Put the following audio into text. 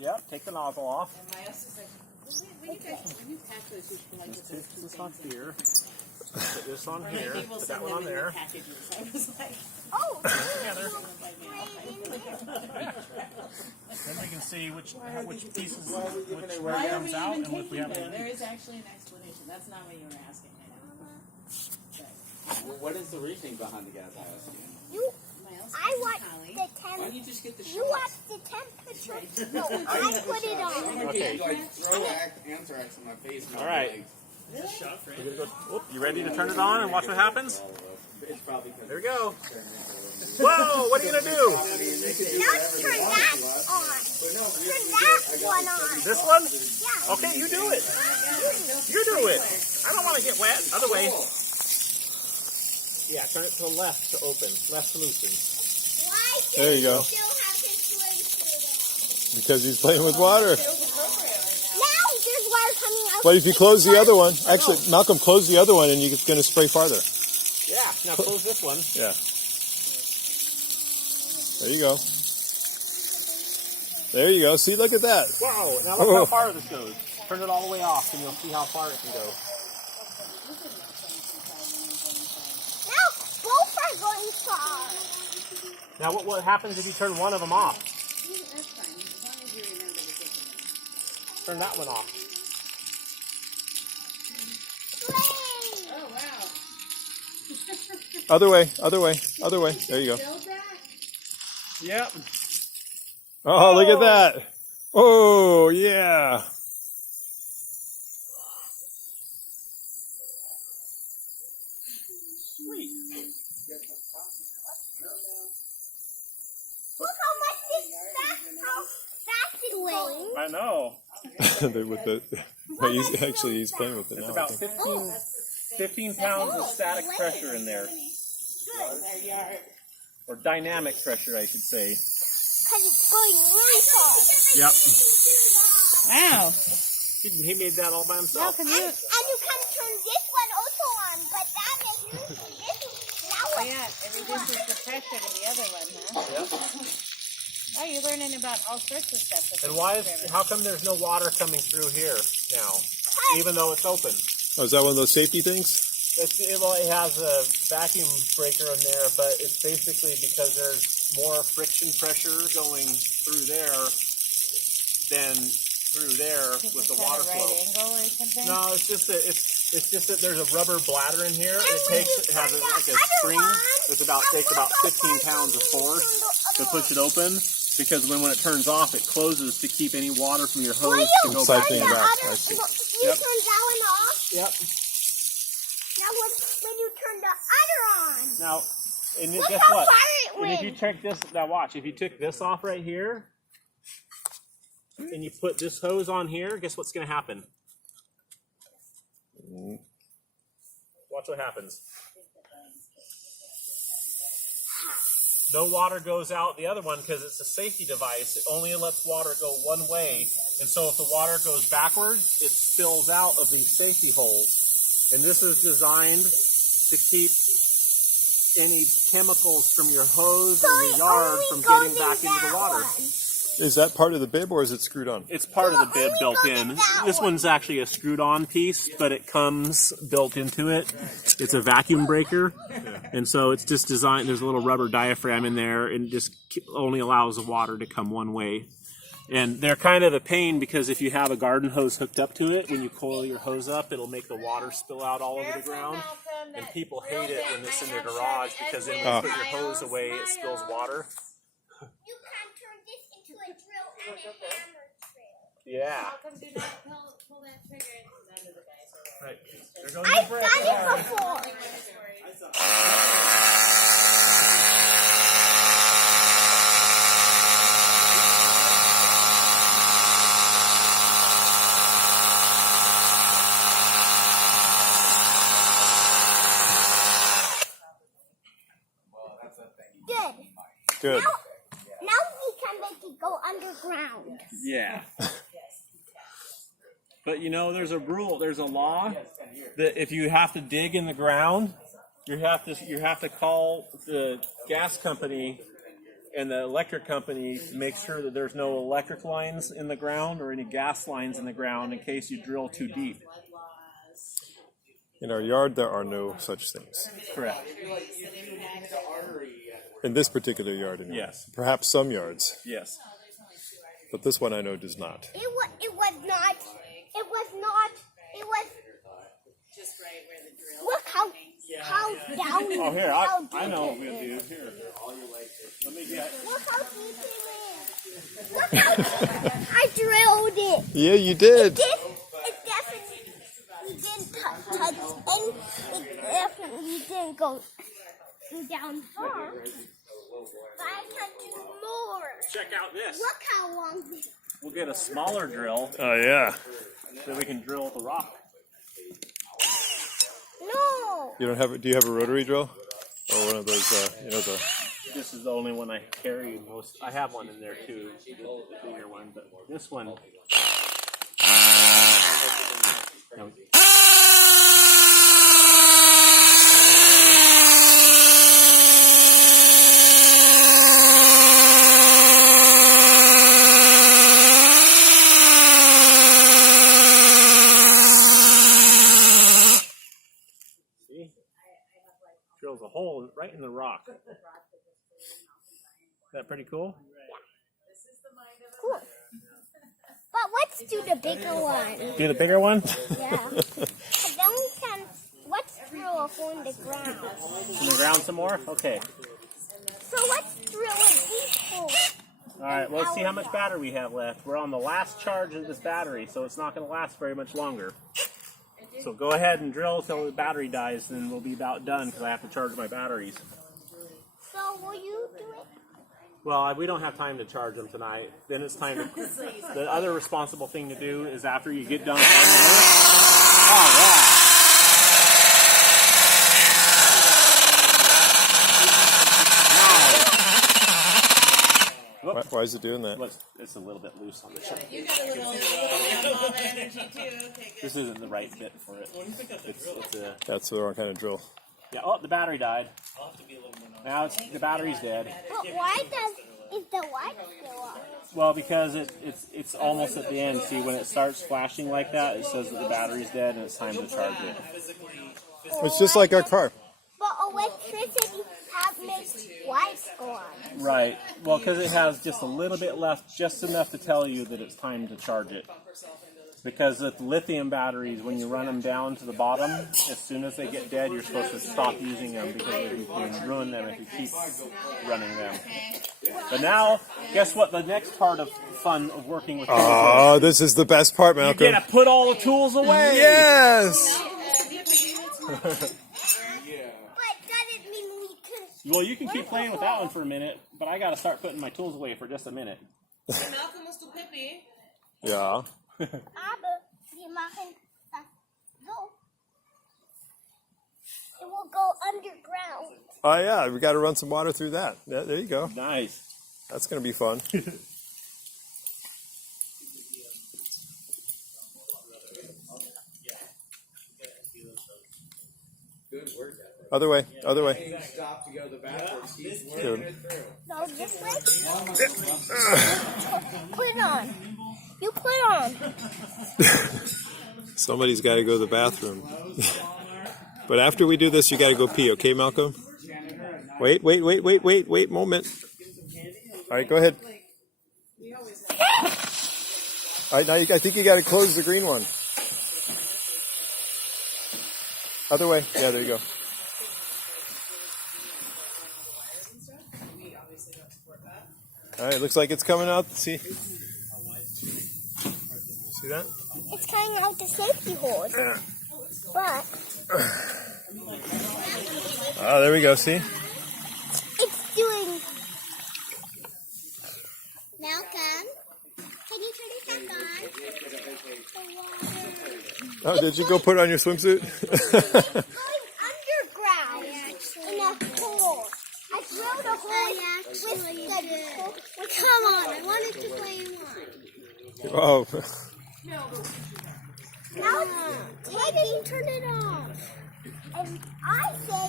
Yep, take the nozzle off. And my else is like, when you pack those, you should like Put this on here. Put this on here. Put that one on there. Packages. I was like, Oh! Together. Then we can see which pieces which why are comes we out even and if we taking have them? any. There is actually an explanation. That's not what you were asking, I know. What is the reasoning behind the gas asking? I watched the Why temp. don't you just get the You watched the temperature. No, I put it on. Okay. You like throw anthrax in my face. And All right. We're gonna go. Whoop, you ready to turn it on and watch what happens? It's probably because There we go. Whoa! What are you gonna do? Now turn that on. Turn that one on. This one? Yeah. Okay, you do it. You do it. I don't want to get wet. Other way. Yeah, turn it to the left to open. Left to loosen. Why do There you go. still have to swim through that? Because he's playing with water. Now there's water coming out. But if you close the other one, actually, Malcolm, close the other one and you're going to spray farther. Yeah. Now close this one. Yeah. There you go. There you go. See, look at that. Wow. Now look how far this goes. Turn it all the way off and you'll see how far it can go. Now both are going far. Now what happens if you turn one of them off? That's fine, as long as you remember to get them. Turn that one off. Play. Oh, wow. Other way, other way, other way. There you go. Build that? Yep. Oh, look at that. Oh, yeah. Sweet. Look how much how fast it's going. I know. With the, he's playing with it It's now. about I think. 15 pounds of static pressure in there. Or dynamic pressure, I should say. Because it's going really fast. Yep. Wow. He made that all by himself. And you can turn this one also on, but that is this now Yeah, it reduces the pressure to the other one, huh? Yep. Oh, you're learning about all sorts of stuff. with And this how come there's no water coming through here now, even though it's open? Oh, is that one of those safety things? Well, it has a vacuum breaker in there, but it's basically because there's more friction pressure going through there than through there with the water right flow. angle or something? No, it's just that there's a rubber bladder in here. It has like a spring that's takes about 15 pounds of force to push it open. Because when it turns off, it closes to keep any water from your hose to go back in. Siphoning back. I see. You Yep. turn that one off. Yep. Now when you turn the other on. Now, and Look guess how what? far it And if you went. check this, now watch. If you took this off right here, and you put this hose on here, guess what's going to happen? Watch what happens. No water goes out the other one because it's a safety device. It only lets water go one way. And so if the water goes backwards, it spills out of these safety holes. And this is designed to keep any chemicals from your hose or your yard from getting back into the water. Is that part of the bib or is it screwed on? It's part of the bib built in. This one's actually a screwed on piece, but it comes built into it. It's a vacuum breaker. And so it's just designed, there's a little rubber diaphragm in there and just only allows the water to come one way. And they're kind of a pain because if you have a garden hose hooked up to it, when you coil your hose up, it'll make the water spill out all over the ground. And people hate it when it's in their garage because then when you put your hose away, it spills water. You can turn this into a drill and a hammer drill. Yeah. How come do not pull that trigger into under the guys? Right. There goes I've the brick. done it before. Good. Good. Now we can make it go underground. Yeah. But you know, there's a rule, there's a law that if you have to dig in the ground, you have to call the gas company And the electric company makes sure that there's no electric lines in the ground or any gas lines in the ground in case you drill too deep. In our yard, there are no such things. Correct. In this particular yard, anyway. Yes. Perhaps some yards, Yes. but this one I know does not. It was not. Just right where the drill. Look how down. Oh, here, how I deep know what it we're going to do. Here. Let me get. Look how deep it is. Look how deep. I drilled it. Yeah, you did. It definitely didn't touch, and it definitely didn't go down far. But I can do more. Check out this. Look how long this. We'll get a smaller drill Oh, yeah. so we can drill the rock. No. You don't have? Do you have a rotary drill? Or one of those, the... This is the only one I carry most. I have one in there too, the bigger one, but this one. No. See? Drills a hole right in the rock. Is that pretty cool? Cool. But let's do the bigger one. Do the bigger one? Yeah. And then we can. Let's drill a hole in the ground. In the ground some more? Okay. So let's drill a deep hole. Alright, well, let's see how much battery we have left. We're on the last charge of this battery, so it's not going to last very much longer. So go ahead and drill till the battery dies, then we'll be about done because I have to charge my batteries. So will you do it? Well, we don't have time to charge them tonight. Then it's time to... The other responsible thing to do is after you get done... Oh, yeah. Why is it doing that? It's a little bit loose on the shelf. You got a little mom energy too. Okay, good. This isn't the right fit for it. It's a... That's the wrong kind of drill. Yeah, oh, the battery died. Now the battery's dead. But why is the light still on? Well, because it's almost at the end. See, when it starts flashing like that, it says that the battery's dead and it's time to charge it. It's just like our car. But electricity makes lights go on. Right. Well, because it has just a little bit left, just enough to tell you that it's time to charge it. Because with lithium batteries, when you run them down to the bottom, as soon as they get dead, you're supposed to stop using them because you can ruin them if you keep running them. But now, guess what? The next part of fun of working with tools Oh, this is the best part, you Malcolm. get to put all the tools away. Yes! But does it mean we can... Well, you can keep playing with that one for a minute, but I got to start putting my tools away for just a minute. Malcolm was too pippy. Yeah. Aber wir machen das so. It will go underground. Oh, yeah, we got to run some water through that. Yeah, there you go. Nice. That's going to be fun. Good work. Other way, other way. Stop to go to the bathroom. He's Dude. working it through. No, this way. Put it on. You put it on. Somebody's got to go to the bathroom. But after we do this, you got to go pee, okay, Malcolm? Wait, moment. All right, go ahead. All right, now I think you got to close the green one. Other way. Yeah, there you go. All right, looks like it's coming out. See that? It's coming out the safety hose. But Oh, there we go. See? it's doing... Malcolm, can you turn it back on? The water. Oh, did you go put on your swimsuit? Going underground in a hole. I drilled a hole with the hole. Well, come on, I wanted to play one. Oh. Now, why didn't you turn it off? And I say